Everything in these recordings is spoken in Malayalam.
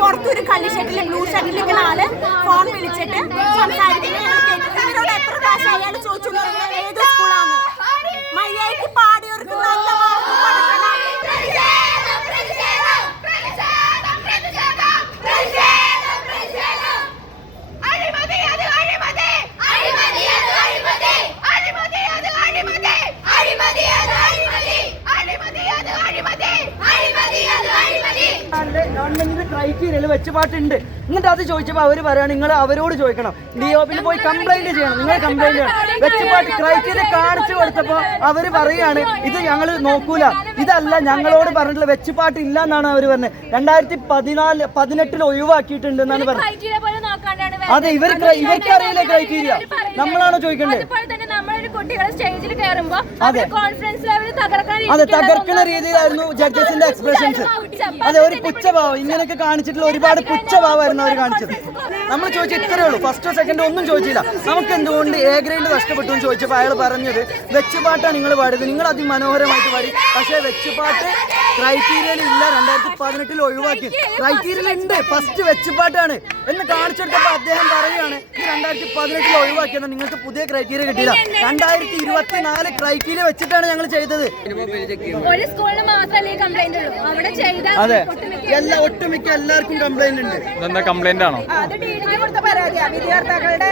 പുറത്തൊരു കള്ളി ഷട്ടിൽ ബ്ലൂ ഷട്ടിലിരിക്കുന്ന ആൾ ഫോൺ വിളിച്ചിട്ട് സംസാരിക്കുന്നത് ഗവൺമെന്റിന്റെ വെച്ച് പാട്ടുണ്ട്. എന്നിട്ട് അത് ചോദിച്ചപ്പോൾ അവർ പറയാണ് നിങ്ങൾ അവരോട് ചോദിക്കണം. ഡി ഓപ്പിൽ പോയി കംപ്ലൈന്റ് ചെയ്യണം. നിങ്ങൾ കംപ്ലൈന്റ് ചെയ്യണം. വെച്ച് പാട്ട് ക്രൈറ്റീരിയ കാണിച്ചു കൊടുത്തപ്പോൾ അവർ പറയുകയാണ് ഇത് ഞങ്ങൾ നോക്കൂല. ഇതല്ല ഞങ്ങളോട് പറഞ്ഞിട്ടുള്ള വെച്ച് പാട്ട് ഇല്ല എന്നാണ് അവർ പറഞ്ഞത്. രണ്ടായിരത്തി പതിനാല് പതിനെട്ടിൽ ഒഴിവാക്കിയിട്ടുണ്ട് എന്നാണ് പറഞ്ഞത്. അതെ ഇവർ ഇവർക്ക് അറിയില്ല ക്രൈറ്റീരിയ നമ്മളാണോ ചോദിക്കേണ്ടത്? കുട്ടികളെ സ്റ്റേജിൽ കയറുമ്പോൾ അതെ. കോൺഫിഡൻസ് ലെവൽ തകർക്കാൻ അതെ തകർക്കുന്ന രീതിയിലായിരുന്നു ജഡ്ജസിന്റെ എക്സ്പ്രഷൻസ് അതെ ഒരു പുച്ഛഭാവം. ഇങ്ങനെയൊക്കെ കാണിച്ചിട്ടുള്ള ഒരുപാട് പുച്ഛഭാവമായിരുന്നു അവർ കാണിച്ചത്. നമ്മൾ ചോദിച്ചു ഇത്രയേ ഉള്ളൂ. ഫസ്റ്റോ സെക്കൻഡോ ഒന്നും ചോദിച്ചില്ല. നമുക്ക് എന്തുകൊണ്ട് എ ഗ്രേഡ് നഷ്ടപ്പെട്ടു എന്ന് ചോദിച്ചപ്പോൾ അയാൾ പറഞ്ഞത് വെച്ചുപാട്ടാണ് നിങ്ങൾ പാടിയത്. നിങ്ങൾ അതിമനോഹരമായിട്ട് പാടി. പക്ഷേ വെച്ചുപാട്ട് ക്രൈറ്റീരിയയിൽ ഇല്ല. രണ്ടായിരത്തി പതിനെട്ടിൽ ഒഴിവാക്കി. ക്രൈറ്റീരിയയിൽ ഉണ്ട്. ഫസ്റ്റ് വെച്ചുപാട്ടാണ് എന്ന് കാണിച്ചെടുത്തപ്പോൾ അദ്ദേഹം പറയുകയാണ് രണ്ടായിരത്തി പതിനെട്ടിൽ ഒഴിവാക്കിയത് നിങ്ങൾക്ക് പുതിയ ക്രൈറ്റീരിയ കിട്ടിയില്ല രണ്ടായിരത്തി ഇരുപത്തി നാല് ക്രൈറ്റീരിയ വെച്ചിട്ടാണ് ഞങ്ങൾ ചെയ്തത്. ഒരു സ്കൂളിന് മാത്രമേ കംപ്ലൈന്റ് ഉള്ളൂ. അവിടെ ചെയ്ത അതെ. എല്ലാ ഒട്ടുമിക്ക എല്ലാവർക്കും കംപ്ലൈന്റ് ഉണ്ട്. എന്താ കംപ്ലൈന്റ് ആണോ? അത് ഡി കൊടുത്ത പരാതിയാ. വിദ്യാർത്ഥികളുടെ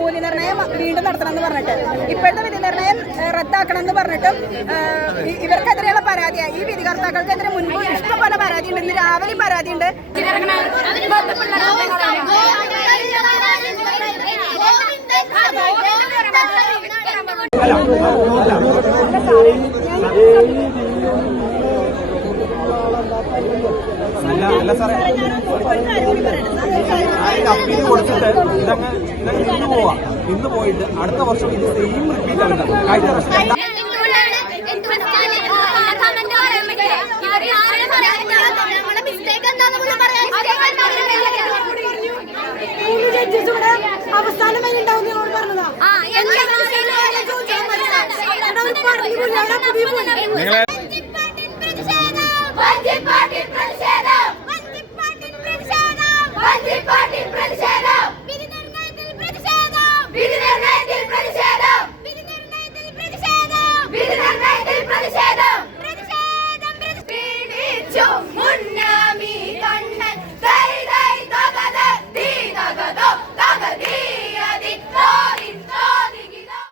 മൂല്യനിർണയം വീണ്ടും നടത്തണം എന്ന് പറഞ്ഞിട്ട്. ഇപ്പോഴത്തെ വിധിനിർണയം റദ്ദാക്കണം എന്ന് പറഞ്ഞിട്ടും ഇവർക്കെതിരെയുള്ള പരാതിയാ. ഈ വിധികർത്താക്കൾക്കെതിരെ മുൻപ് ഇഷ്ടംപോലെ പരാതി ഉണ്ട് ഇന്ന് രാവിലെ പരാതി ഉണ്ട് അല്ല അല്ല സാറേ. അപ്പീൽ കൊടുത്തിട്ട് ഇതങ്ങ് ഇതങ്ങ് ഇന്ന് പോവാ ഇന്ന് പോയിട്ട് അടുത്ത വർഷം ഇത് സെയിം റിപ്പീറ്റ് ആവില്ല കഴിഞ്ഞ വർഷം നിങ്ങളെ പ്രതിഷേധം പ്രതിഷേധം പ്രതിഷേധം പ്രതിഷേധം